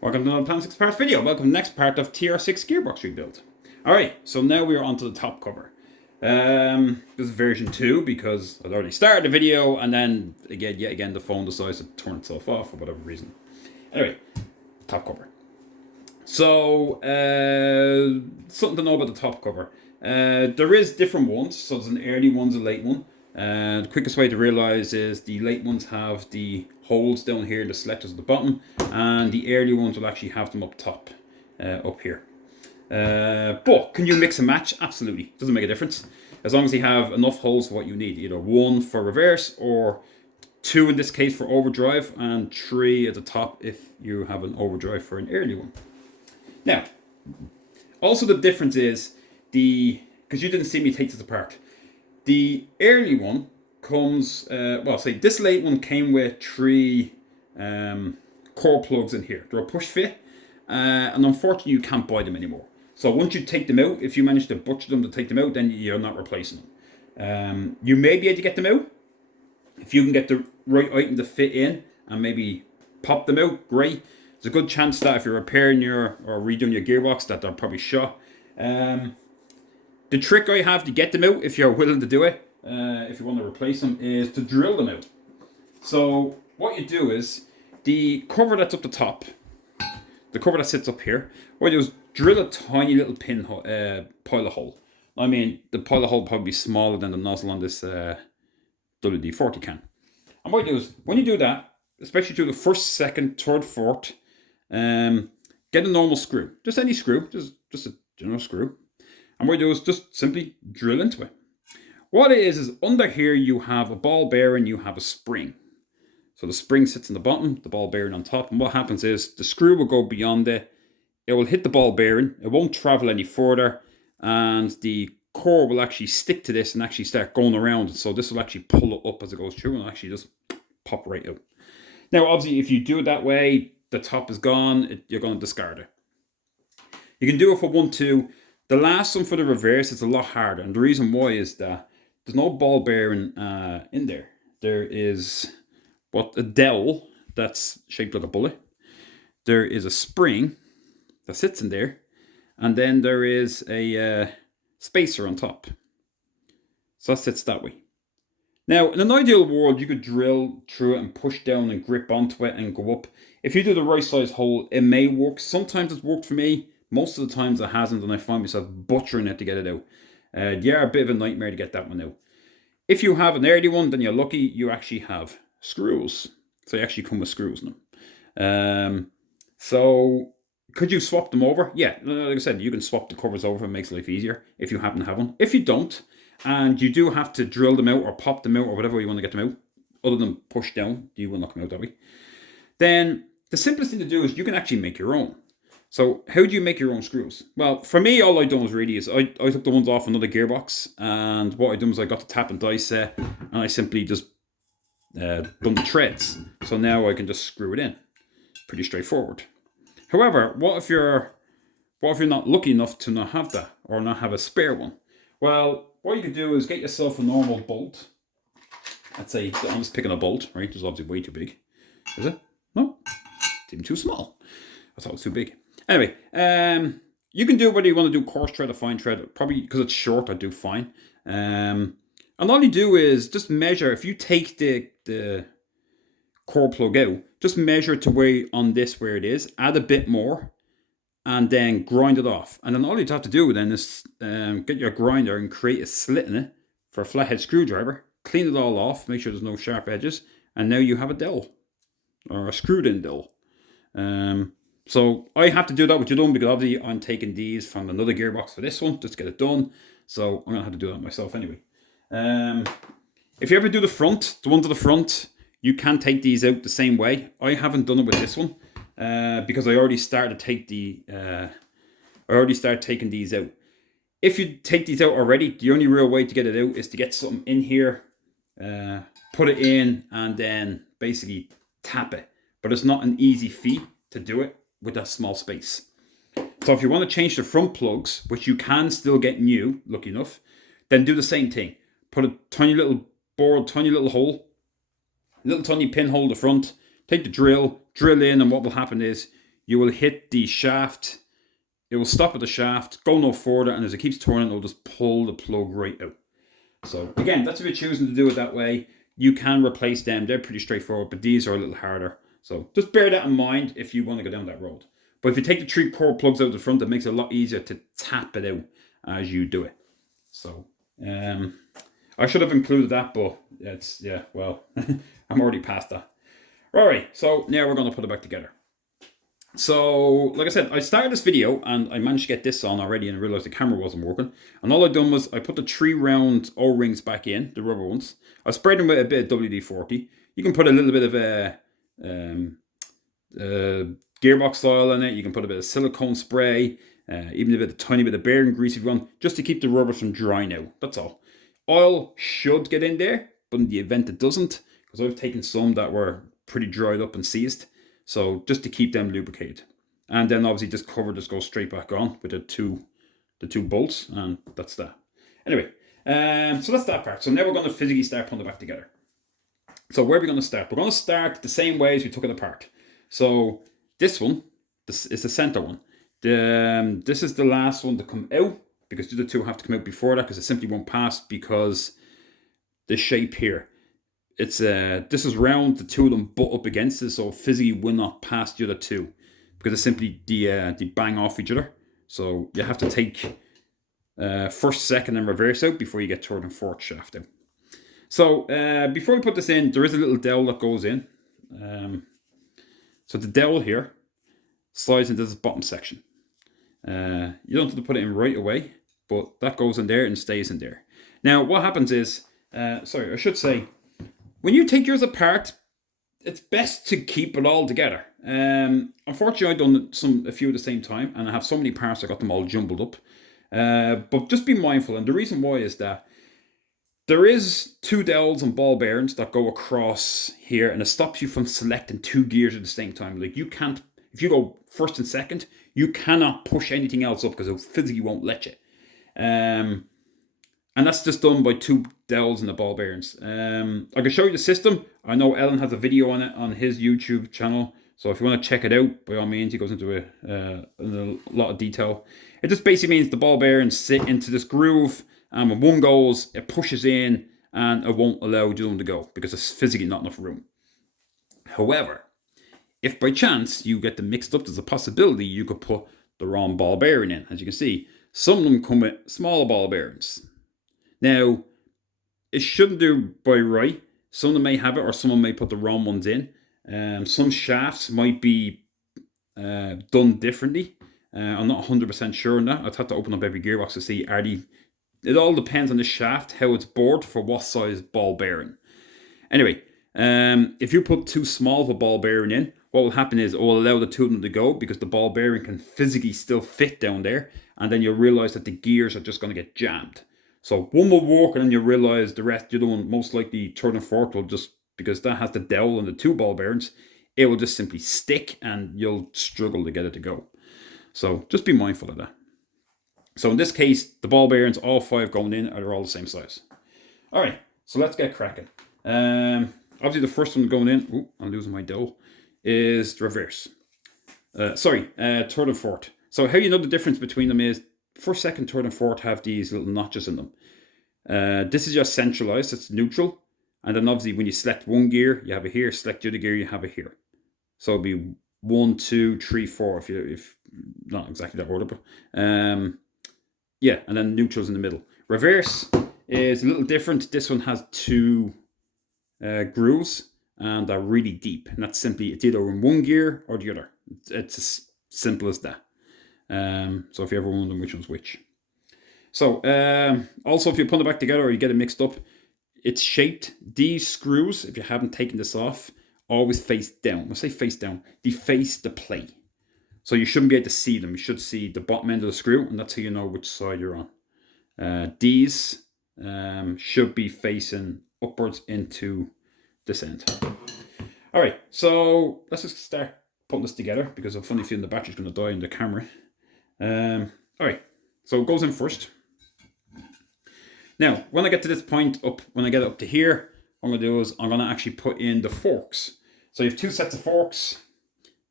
Welcome to another Plan 6 parts video. Welcome to the next part of Tr6 gearbox rebuild. Alright, so now we are onto the top cover. This is version 2 because I'd already started the video and then yet again the phone decides to turn itself off for whatever reason. Anyway, top cover. So, something to know about the top cover. There is different ones, so there's an early one, a late one. The quickest way to realize is the late ones have the holes down here, the selectors at the bottom, and the early ones will actually have them up top, up here. But can you mix and match? Absolutely, doesn't make a difference as long as you have enough holes for what you need. Either one for reverse, or two in this case for overdrive, and three at the top if you have an overdrive for an early one. Now, also the difference is because you didn't see me take this apart. The early one comes, this late one came with three core plugs in here. They're a push fit, and unfortunately you can't buy them anymore. So once you take them out, if you manage to butcher them to take them out, then you're not replacing them. You may be able to get them out. If you can get the right item to fit in and maybe pop them out, great. There's a good chance that if you're repairing or redoing your gearbox that they're probably shot. The trick I have to get them out, if you're willing to do it, if you want to replace them, is to drill them out. So what you do is, the cover that's up the top, the cover that sits up here, what you do is drill a tiny little pin pilot hole. I mean, the pilot hole will probably be smaller than the nozzle on this WD-40 can. And what you do is, when you do that, especially through the first, second, third, fourth, get a normal screw. Just any screw, just a general screw. And what you do is just simply drill into it. What it is under here you have a ball bearing, you have a spring. So the spring sits in the bottom, the ball bearing on top. And what happens is the screw will go beyond it. It will hit the ball bearing. It won't travel any further. And the core will actually stick to this and actually start going around. So this will actually pull it up as it goes through and actually just pop right out. Now, obviously, if you do it that way, the top is gone. You're going to discard it. You can do it for 1, 2. The last one for the reverse is a lot harder, and the reason why is that there's no ball bearing in there. There is a dowel that's shaped like a bullet. There is a spring that sits in there, and then there is a spacer on top. So that sits that way. Now, in an ideal world, you could drill through it and push down and grip onto it and go up. If you do the right size hole, it may work. Sometimes it's worked for me. Most of the times it hasn't, and I find myself butchering it to get it out. Yeah, a bit of a nightmare to get that one out. If you have an early one, then you're lucky you actually have screws. So you actually come with screws in them. So could you swap them over? Yeah, like I said, you can swap the covers over. It makes life easier if you happen to have one. If you don't, and you do have to drill them out or pop them out or whatever you want to get them out, other than push down, you will not come out that way. Then the simplest thing to do is you can actually make your own. So how do you make your own screws? Well, for me, all I done was really is I took the ones off another gearbox, and what I done was I got the tap and die set, and I simply just done the threads. So now I can just screw it in. Pretty straightforward. However, what if you're not lucky enough to not have that or not have a spare one? Well, what you could do is get yourself a normal bolt. Let's say I'm just picking a bolt, right? This is obviously way too big. Is it? No, it's even too small. I thought it was too big. Anyway, you can do whether you want to do coarse thread or fine thread. Probably because it's short, I do fine. And all you do is just measure. If you take the core plug out, just measure to where it is. Add a bit more, and then grind it off. And then all you have to do then is get your grinder and create a slit in it for a flathead screwdriver. Clean it all off. Make sure there's no sharp edges. And now you have a dowel, or a screwed-in dowel. So I have to do that with you done because obviously I'm taking these from another gearbox for this one just to get it done. So I'm going to have to do that myself anyway. If you ever do the ones at the front, you can take these out the same way. I haven't done it with this one because I already started taking these out. If you take these out already, the only real way to get it out is to get something in here, put it in, and then basically tap it. But it's not an easy feat to do it with that small space. So if you want to change the front plugs, which you can still get new, lucky enough, then do the same thing. Put a tiny little board, tiny little hole, little tiny pinhole in the front, take the drill in, and what will happen is you will hit the shaft. It will stop at the shaft, go no further, and as it keeps turning, it'll just pull the plug right out. So again, that's if you're choosing to do it that way. You can replace them. They're pretty straightforward, but these are a little harder. So just bear that in mind if you want to go down that road. But if you take the 3 core plugs out the front, it makes it a lot easier to tap it out as you do it. So I should have included that, but it's, yeah, well, I'm already past that. All right, so now we're going to put it back together. So, like I said, I started this video and I managed to get this on already and I realized the camera wasn't working. And all I done was I put the 3 round O-rings back in, the rubber ones. I sprayed them with a bit of WD-40. You can put a little bit of a gearbox oil in it. You can put a bit of silicone spray, even a tiny bit of bearing grease if you want, just to keep the rubber from drying out. That's all. Oil should get in there, but in the event it doesn't, because I've taken some that were pretty dried up and seized. So just to keep them lubricated. And then obviously this cover just goes straight back on with the two bolts, and that's that. Anyway, so that's that part. So now we're going to physically start putting it back together. So where are we going to start? We're going to start the same way as we took it apart. So this one, this is the center one. This is the last one to come out, because the other 2 have to come out before that, because it simply won't pass because the shape here. It's this is round, the 2 of them butt up against it, so physically will not pass the other 2 because it's simply they bang off each other. So you have to take first, second, and reverse out before you get 3rd and 4th shaft out. So before we put this in, there is a little dowel that goes in. So the dowel here slides into this bottom section. You don't have to put it in right away, but that goes in there and stays in there. Now what happens is, sorry, I should say, when you take yours apart, it's best to keep it all together. Unfortunately, I've done a few at the same time, and I have so many parts I got them all jumbled up. But just be mindful, and the reason why is that there is 2 dowels and ball bearings that go across here, and it stops you from selecting 2 gears at the same time. Like you can't, if you go 1st and 2nd, you cannot push anything else up because it physically won't let you. And that's just done by 2 dowels and the ball bearings. I can show you the system. I know Ellen has a video on it on his YouTube channel. So if you want to check it out, by all means, he goes into a lot of detail. It just basically means the ball bearings sit into this groove. And when one goes, it pushes in and it won't allow the other one to go because there's physically not enough room. However, if by chance you get them mixed up, there's a possibility you could put the wrong ball bearing in. As you can see, some of them come with small ball bearings. Now, it shouldn't do by right. Some of them may have it, or someone may put the wrong ones in. Some shafts might be done differently. I'm not 100% sure on that. I'd have to open up every gearbox to see, it all depends on the shaft, how it's bored for what size ball bearing. Anyway, if you put too small of a ball bearing in, what will happen is it will allow the 2 of them to go because the ball bearing can physically still fit down there. And then you'll realize that the gears are just going to get jammed. So one will work, and then you realize the rest, the other one, most likely 3rd and 4th, will just, because that has the dowel and the 2 ball bearings, it will just simply stick and you'll struggle to get it to go. So just be mindful of that. So in this case, the ball bearings, all 5 going in, are all the same size. All right, so let's get cracking. Obviously the first one going in, I'm losing my dowel, is the reverse. 3rd and 4th. So how you know the difference between them is, 1st, 2nd, 3rd, and 4th have these little notches in them. This is just centralized, it's neutral. And then obviously when you select one gear, you have it here. Select the other gear, you have it here. So it'll be 1, 2, 3, 4, if not exactly that order, but yeah, and then neutral's in the middle. Reverse is a little different. This one has 2 grooves, and they're really deep. And that's simply, it's either in one gear or the other. It's as simple as that. So if you ever wonder which one's which. So also if you put it back together or you get it mixed up, it's shaped. These screws, if you haven't taken this off, always face down. When I say face down, they face the plate. So you shouldn't be able to see them. You should see the bottom end of the screw, and that's how you know which side you're on. These should be facing upwards into this end. All right, so let's just start putting this together because I'm funny feeling the battery's going to die in the camera. All right, so it goes in first. Now, when I get to this point when I get up to here, what I'm going to do is I'm going to actually put in the forks. So you have 2 sets of forks.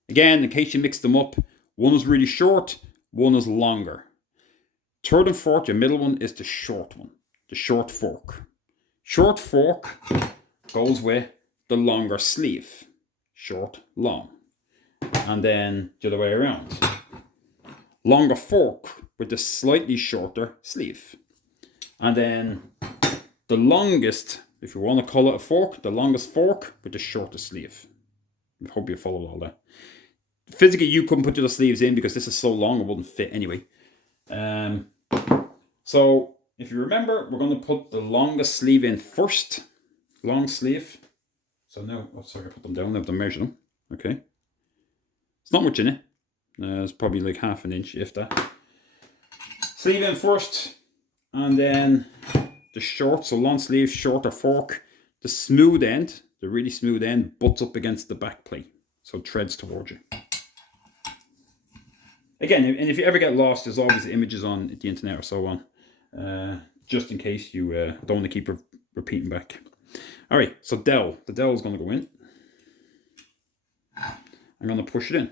Again, in case you mix them up, one is really short, one is longer. Third and fourth, your middle one is the short one, the short fork. Short fork goes with the longer sleeve. Short, long. And then the other way around. Longer fork with the slightly shorter sleeve. And then the longest, if you want to call it a fork, the longest fork with the shortest sleeve. I hope you followed all that. Physically, you couldn't put the sleeves in because this is so long, it wouldn't fit anyway. So, if you remember, we're going to put the longest sleeve in first. Long sleeve. So now, oh sorry, I put them down, I have to measure them. Okay. It's not much in it. It's probably like half an inch, if that. Sleeve in first, and then the short, so long sleeve, shorter fork. The smooth end, the really smooth end, butts up against the back plate, so it treads towards you. Again, and if you ever get lost, there's always images on the internet or so on, just in case you don't want to keep repeating back. All right, so dowel. The dowel is going to go in. I'm going to push it in.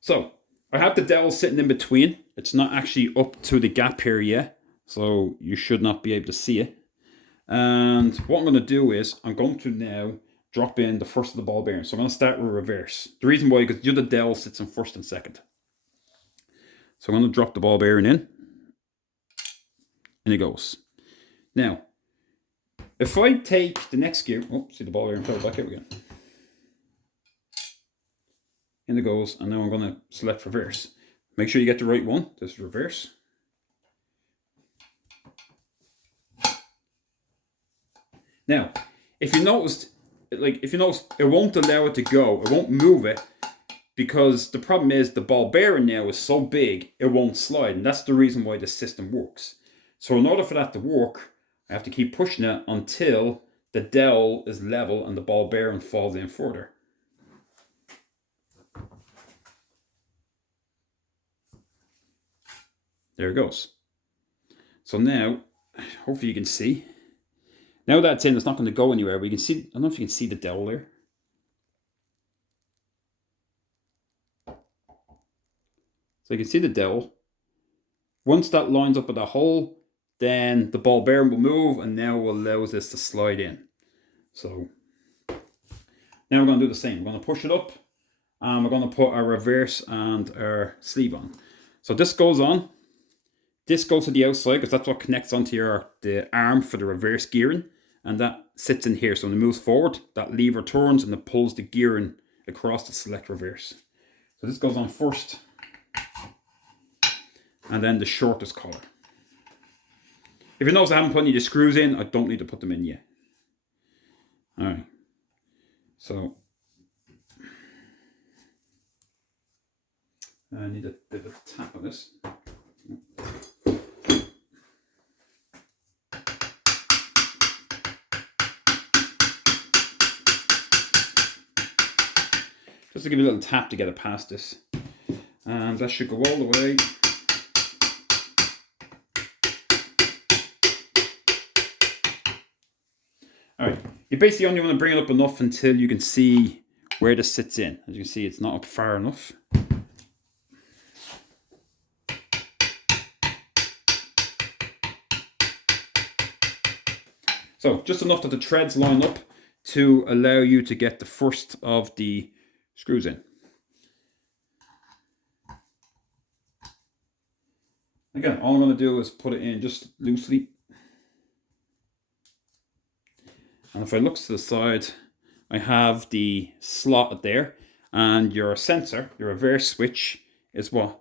So I have the dowel sitting in between. It's not actually up to the gap here yet, so you should not be able to see it. And what I'm going to do is I'm going to now drop in the first of the ball bearings. So I'm going to start with reverse. The reason why, because the other dowel sits in first and second. So I'm going to drop the ball bearing in. And it goes. Now, if I take the next gear, oh, see the ball bearing fell back out again. In it goes, and now I'm going to select reverse. Make sure you get the right one. This is reverse. Now, if you noticed, it won't allow it to go. It won't move it because the problem is the ball bearing now is so big it won't slide, and that's the reason why the system works. So in order for that to work, I have to keep pushing it until the dowel is level and the ball bearing falls in further. There it goes. So now, hopefully you can see. Now that's in, it's not going to go anywhere. We can see, I don't know if you can see the dowel there. So you can see the dowel. Once that lines up with the hole, then the ball bearing will move and now will allow this to slide in. So now we're going to do the same. We're going to push it up and we're going to put our reverse and our sleeve on. So this goes on. This goes to the outside because that's what connects onto the arm for the reverse gearing, and that sits in here. So when it moves forward, that lever turns and it pulls the gearing across to select reverse. So this goes on first, and then the shortest collar. If you notice I haven't put any of the screws in, I don't need to put them in yet. All right. So I need a bit of a tap on this. Just to give it a little tap to get it past this. And that should go all the way. Alright, you basically only want to bring it up enough until you can see where this sits in. As you can see, it's not up far enough. So, just enough that the threads line up to allow you to get the first of the screws in. Again, all I'm going to do is put it in just loosely. And if I look to the side, I have the slot there, and your sensor, your reverse switch, is what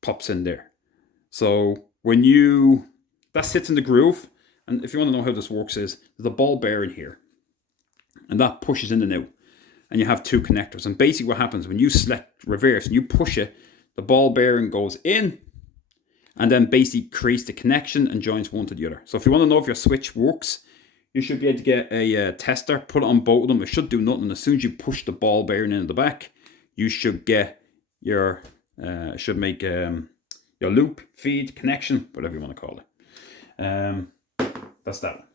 pops in there. So when that sits in the groove, and if you want to know how this works is, there's a ball bearing here, and that pushes in and out. And you have two connectors. And basically what happens when you select reverse and you push it, the ball bearing goes in and then basically creates the connection and joins one to the other. So if you want to know if your switch works, you should be able to get a tester, put it on both of them. It should do nothing. As soon as you push the ball bearing in the back, you should get your, should make your loop, feed, connection, whatever you want to call it. That's that one.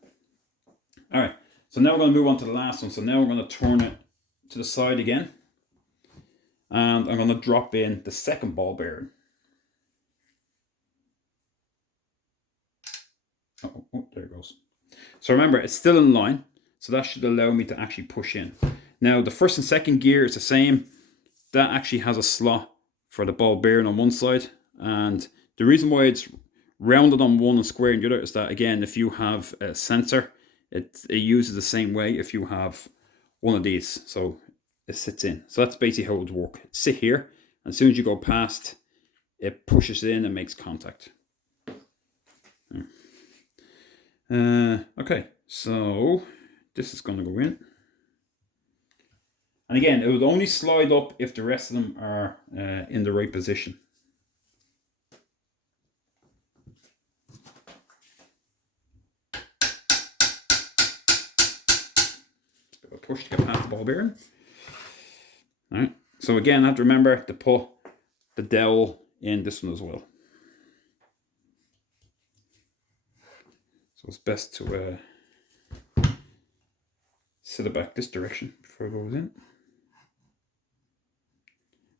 All right. So now we're going to move on to the last one. So now we're going to turn it to the side again. And I'm going to drop in the second ball bearing. Oh, there it goes. So remember, it's still in line, so that should allow me to actually push in. Now, the first and second gear is the same. That actually has a slot for the ball bearing on one side, and the reason why it's rounded on one and square on the other is that, again, if you have a sensor, it uses the same way if you have one of these, so it sits in. So that's basically how it would work. It sit here, and as soon as you go past, it pushes in and makes contact. Okay, so this is going to go in. And again, it would only slide up if the rest of them are in the right position. Bit of a push to get past the ball bearing. All right, so again, I have to remember to put the dowel in this one as well. So it's best to sit it back this direction before it goes in.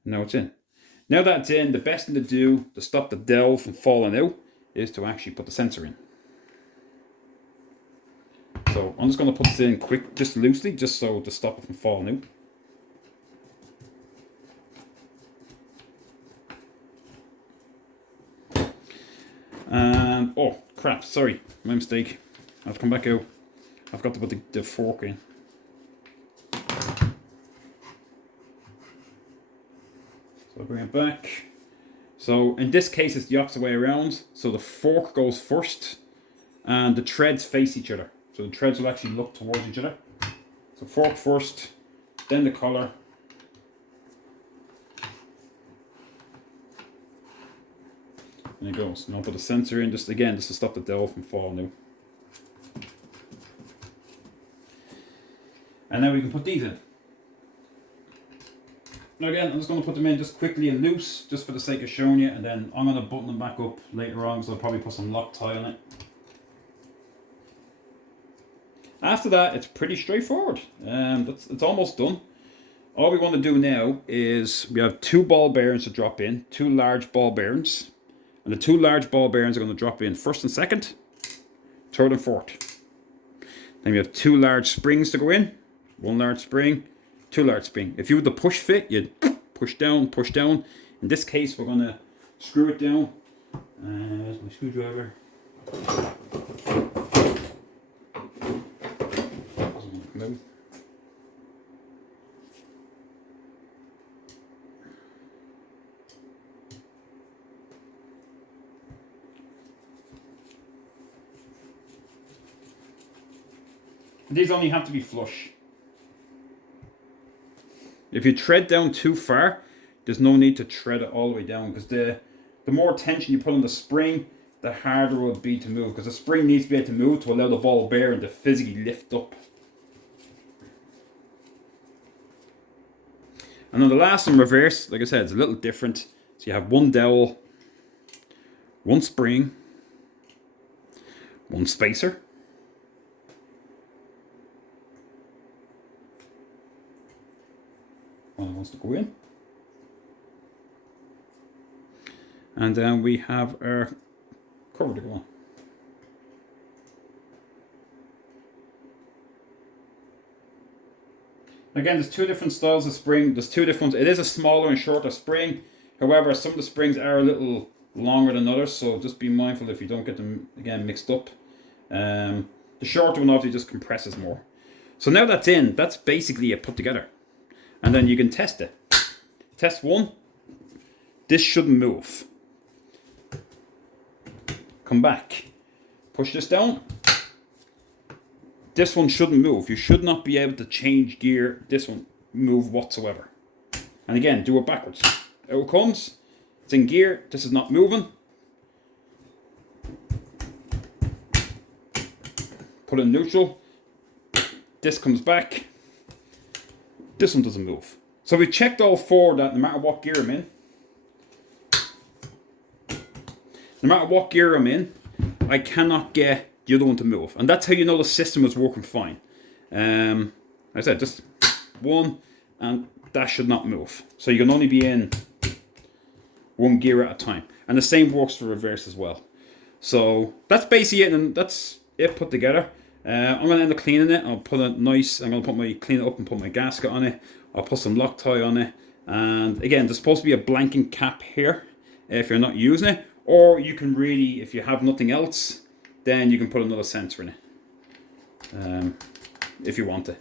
Now it's in. Now that it's in, the best thing to do to stop the dowel from falling out is to actually put the sensor in. So I'm just going to put this in quick, just loosely, just so to stop it from falling out. And, oh crap, sorry, my mistake. I have to come back out. I've got to put the fork in. So I'll bring it back. So in this case, it's the opposite way around. So the fork goes first and the treads face each other. So the treads will actually look towards each other. So fork first, then the collar. And it goes. And I'll put the sensor in just again, just to stop the dowel from falling out. And now we can put these in. Now again, I'm just going to put them in just quickly and loose, just for the sake of showing you, and then I'm going to button them back up later on, so I'll probably put some Loctite on it. After that, it's pretty straightforward. It's almost done. All we want to do now is, we have 2 ball bearings to drop in, 2 large ball bearings. And the 2 large ball bearings are going to drop in first and second, third and fourth. Then we have 2 large springs to go in, 1 large spring, 2 large spring. If you were to push fit, you'd push down, push down. In this case, we're going to screw it down. There's my screwdriver. These only have to be flush. If you tread down too far, there's no need to tread it all the way down, because the more tension you put on the spring, the harder it will be to move, because the spring needs to be able to move to allow the ball bearing to physically lift up. And on the last one, reverse, like I said, it's a little different. So you have 1 dowel, 1 spring, 1 spacer, one wants to go in, and then we have our cover to go on. Again, there's 2 different styles of spring. There's 2 different. It is a smaller and shorter spring. However, some of the springs are a little longer than others, so just be mindful if you don't get them again mixed up. The shorter one obviously just compresses more. So now that's in. That's basically it put together. And then you can test it. Test 1. This shouldn't move. Come back. Push this down. This one shouldn't move. You should not be able to change gear. This one move whatsoever. And again, do it backwards. Out it comes. It's in gear. This is not moving. Put in neutral. This comes back. This one doesn't move. So we checked all 4 that no matter what gear I'm in, I cannot get the other one to move. And that's how you know the system is working fine. Like I said, just 1 and that should not move. So you can only be in one gear at a time. And the same works for reverse as well. So that's basically it, and that's it put together. I'm going to end up cleaning it. I'll put it nice. I'm going to clean it up and put my gasket on it. I'll put some Loctite on it. And again, there's supposed to be a blanking cap here if you're not using it. Or you can really, if you have nothing else, then you can put another sensor in it. If you want it.